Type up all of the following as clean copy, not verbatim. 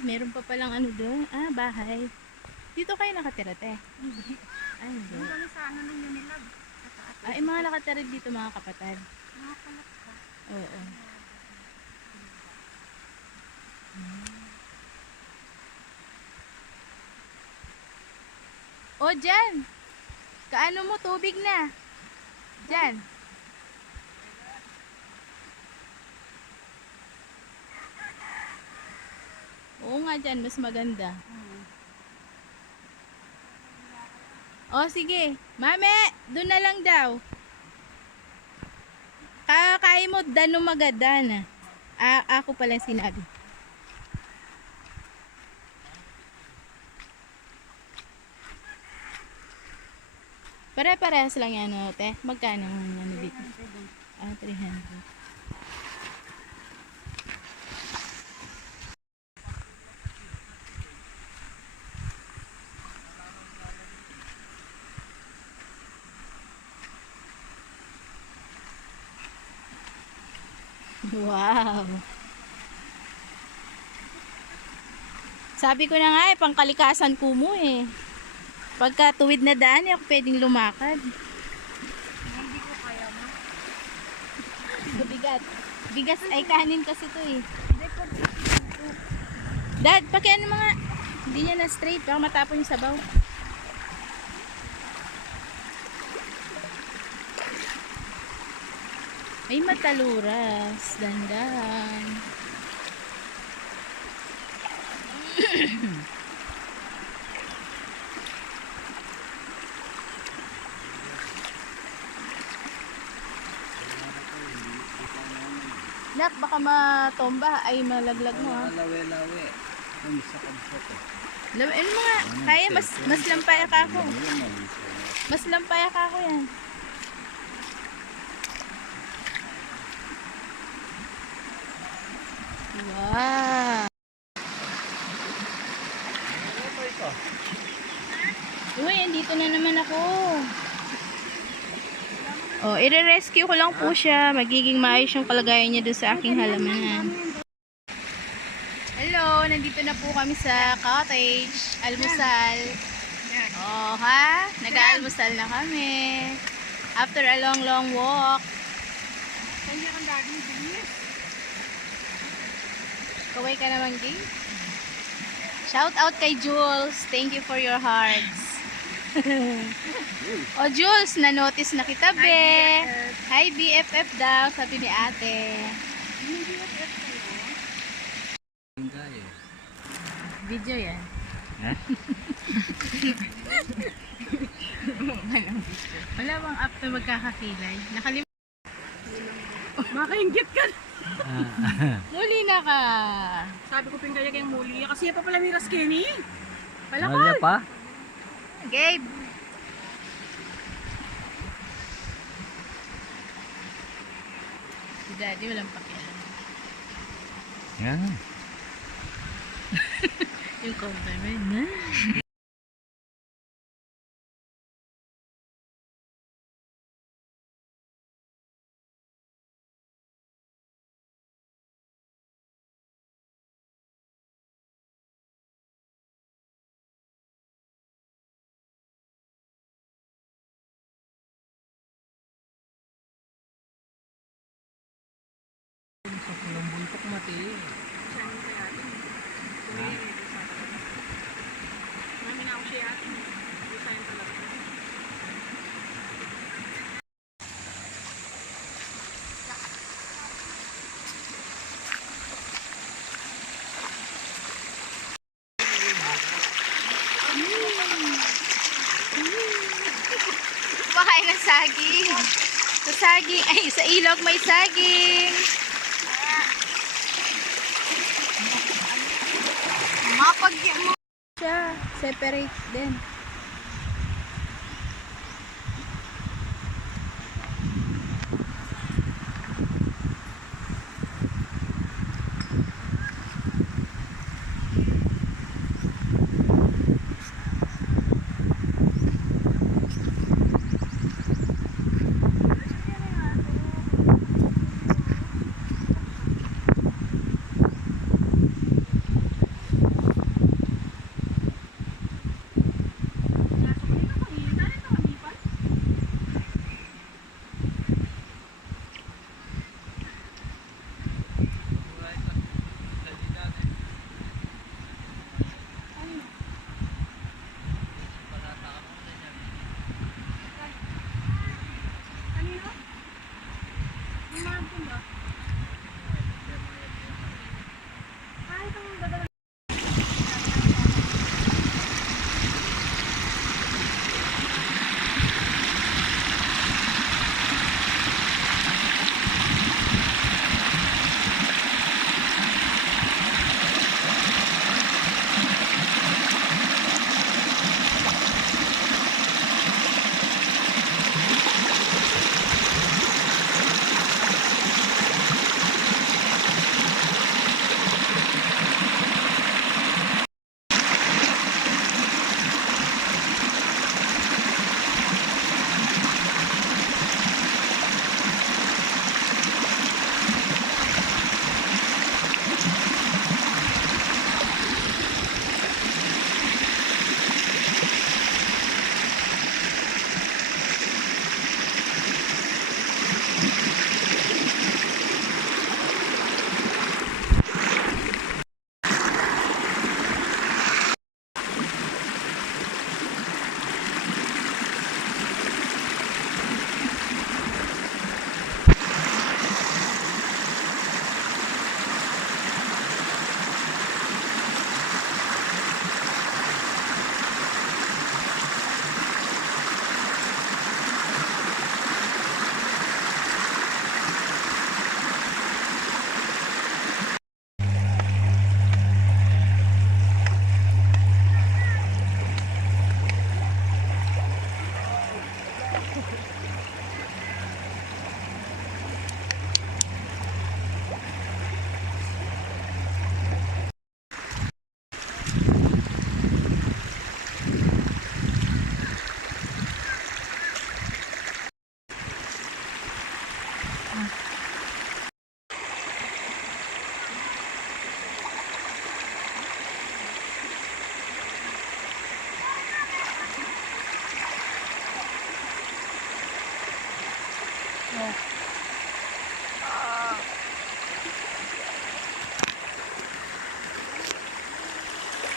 meron pa palang ano doon. Ah, bahay. Dito kayo nakatira, te? Hindi. Ay, hindi. Doon kami sa ano nung Unilab. Ah, yung mga nakatira dito mga kapatid. Mga kulot ka. Oo. O, dyan! Kaano mo, tubig na. Dyan. Oo nga dyan, mas maganda. O, sige. Mame, doon na lang daw. Kakain mo, dano maganda na. Ako pala sinabi. Pare-parehas lang yan, no, te? Magkano ang ano dito? 300. Wow. Sabi ko na nga pangkalikasan ko mo eh. Pagka tuwid na daan, ako pwedeng lumakad. Hindi ko kaya mo. Bigat. Bigas ay kanin kasi to eh. Hindi po. Dad, pakiano mga, hindi niya na straight, baka matapon yung sabaw. Ay, mataluras. Dandan. Nak, baka matomba. Ay, malaglag mo ha. Lawe-lawe. Ang sa kabsot eh. Ano mga, kaya, mas lampaya ka ako. Mas lampaya ka ako yan. Wow. Uy, andito na naman ako. Oh, i-rescue ko lang po siya. Magiging maayos yung kalagayan niya doon sa aking halamanan. Hello, nandito na po kami sa cottage. Almusal. Oh, ha? Nag-aalmusal na kami. After a long walk. Kanya kang daging bilis. Kaway ka naman, Gay. Shout out kay Jules. Thank you for your hearts. O Jules, na-notice na kita, be. Hi, BFF daw, sabi ni ate. Video yan. Ha? Wala bang up na magkakakilay? Makainggit ka. Muli na ka. Sabi ko pinggaya kayong muli. Kasi yan pa pala miras Kenny. Malya pa? Gabe. Si Daddy walang pakialam. Yan. Yung compliment na. Sa pulang buntok mati. Saan yung kaya atin? Marami na ako siya atin. Hindi sa'yo talaga. Kumakain ng saging. Sa saging, ay sa ilog may saging. Mapagyan mo siya. Separate din.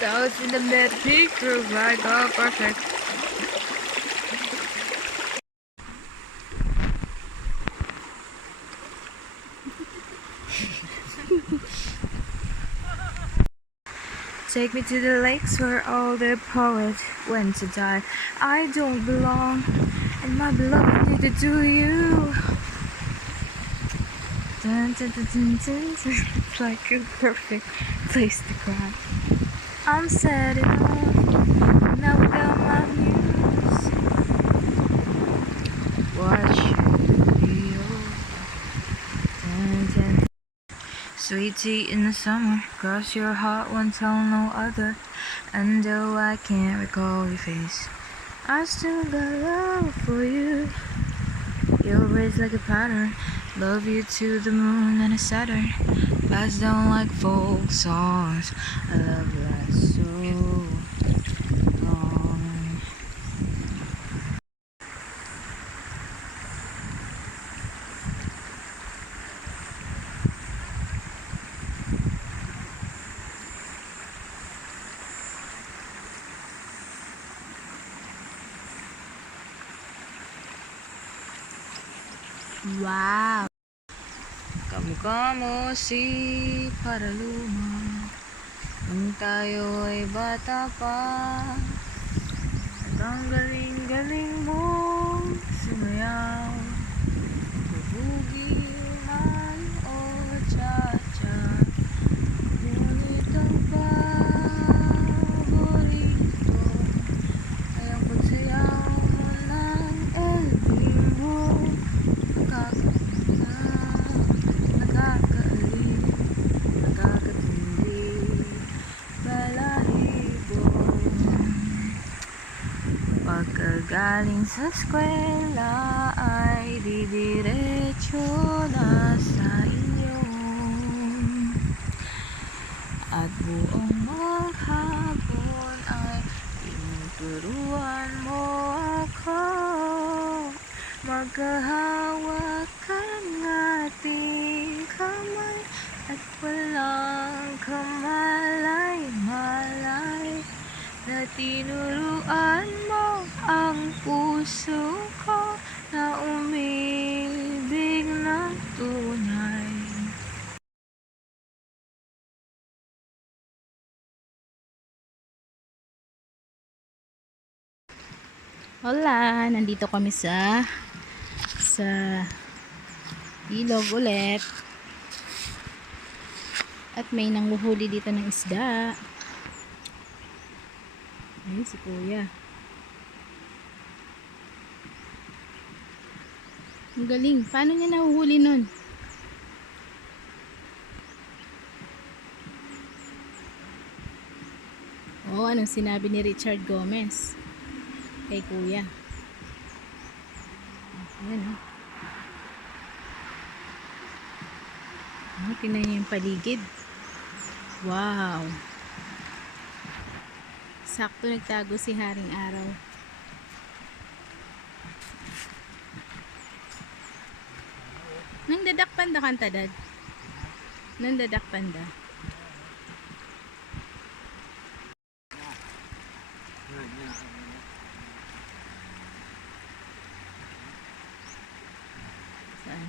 Stars in the magic groove, I go perfect. Take me to the lakes where all the poets went to die. I don't belong, and my beloved neither do you. Dun, dun, dun, dun, dun, dun. It's like a perfect place to cry. I'm sad enough, now without my muse. Watch you. Dun, dun. Sweet tea in the summer, cross your heart, won't tell no other. And though I can't recall your face, I still got love for you. Your braids like a pattern, love you to the moon and a Saturn. Passed down like folk songs, a love lasts so long. Wow! Kamu-kamu si Paraluma, nung tayo ay bata pa. At ang galing-galing mong sumayaw, kabugi man o cha-cha. Ngunit ang paborito ay ang pagsayaw mo ng El Bimbo. Nakakaganda, nakakaalib, nakakatindi, balahibo. Pagkagaling sa eskwela ay didiretso na sa inyo. At buong maghapon ay tinuturuan mo ako. Magkahawak ang ating kamay at walang kamalay-malay na tinuruan mo ang puso ko na umibig ng tunay. Hola! Nandito kami sa ilog ulit. At may nanguhuli dito ng isda. Ayun si kuya. Ang galing. Paano niya nahuhuli nun? Oh, anong sinabi ni Richard Gomez kay kuya? Ayan oh. Oh, tingnan niyo yung paligid. Wow. Sakto nagtago si Haring Araw. Nang dadakpanda kanta dad. Nang dadakpanda. Saan?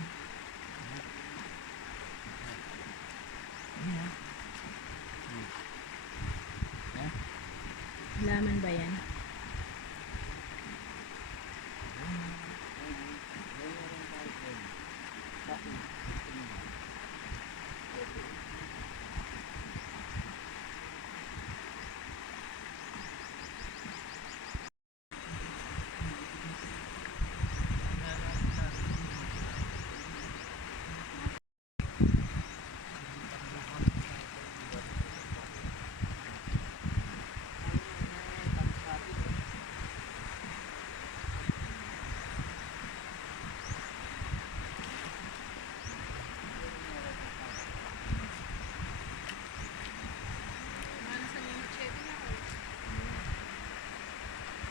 Laman ba yan?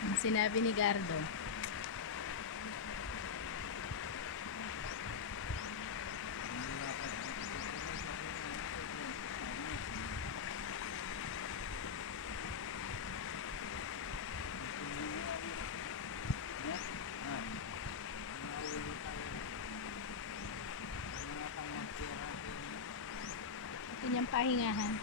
Ang sinabi ni Gardo. Pahingahan.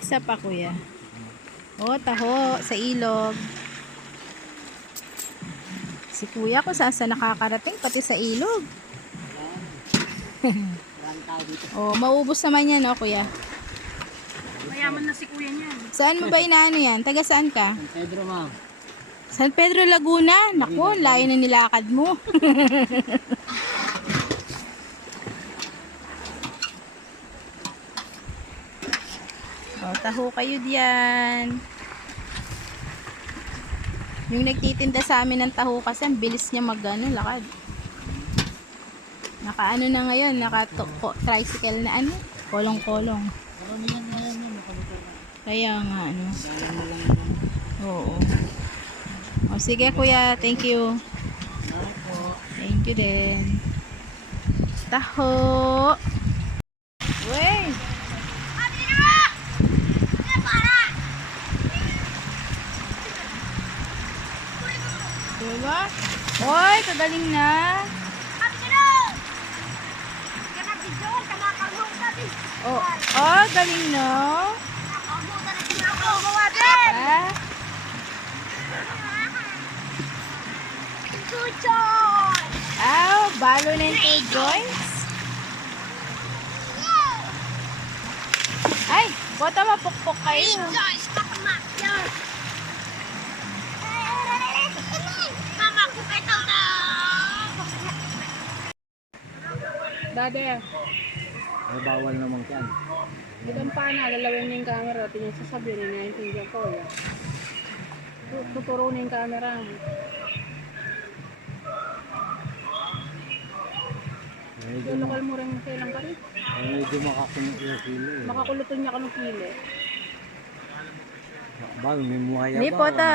Isa pa kuya. Oh, taho sa ilog. Si kuya ko saan nakakarating pati sa ilog. Oh, maubos naman yan, no, kuya. Mayaman na si kuya niyan. Saan mo ba inaano yan? Taga saan ka? San Pedro, ma'am. San Pedro, Laguna. Naku, layo na nilakad mo. Oh, taho kayo diyan. Yung nagtitinda sa amin ng taho kasi ang bilis niya magano lakad. Nakaano na ngayon, tricycle na ano, kolong-kolong. Kaya nga ano. Oo. O sige kuya, thank you. Thank you din. Taho. Wey. Diba? Oy, kagaling na. Oh, oh, galing no. Ah. Ah, balo na yung 2 joints. Ay, bota mapukpok kayo. Dade, Ay, bawal naman yan. ilan pa na, lalawin niya yung camera. Tingnan sasabihin niya, naiintindihan ko. Tuturo na yung camera. Medyo, Yung lokal mo rin kailan ka rin. medyo makakunod yung kilo eh. Makakulutan niya ka ng pili. Bang, may muhaya Hindi ba? po ta,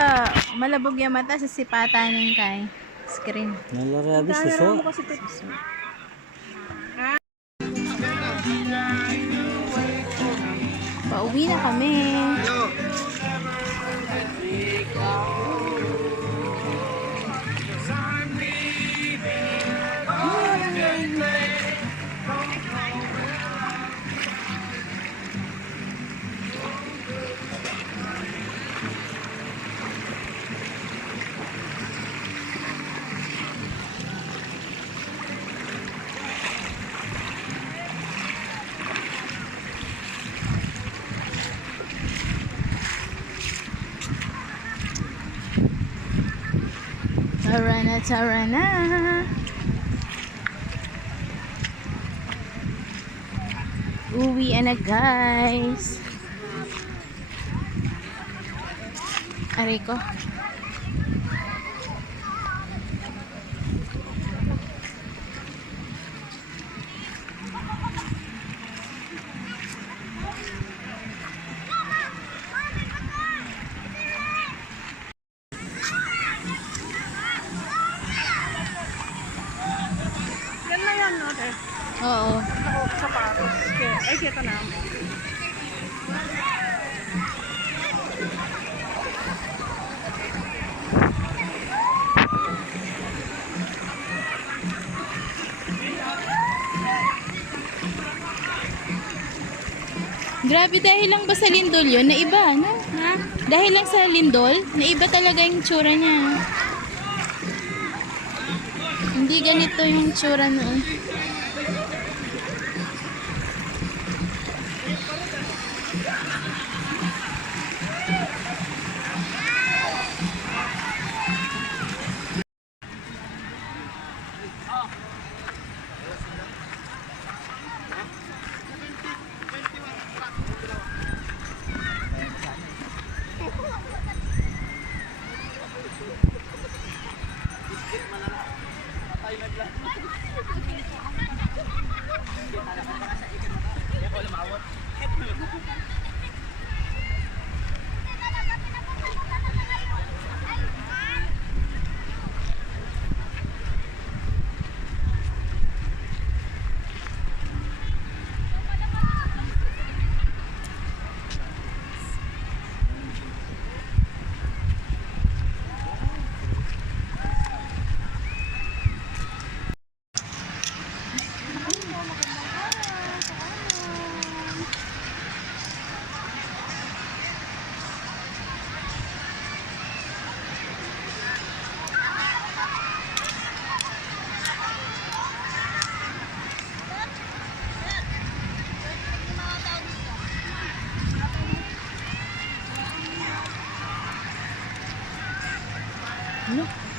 malabog yung mata sa sipatan ng kay screen. Nalarabi Camera suso. mo kasi ito. Pauwi na kami. Tara na, tara na. Uwi na guys. Aray ko. Yan na yan, no? Oo. Ako, sapatos. Ay, kita na. Grabe, dahil lang ba sa lindol yun? Naiba, no? Ha? Dahil lang sa lindol, naiba talaga yung tsura niya. Hindi ganito yung tsura noon. Look.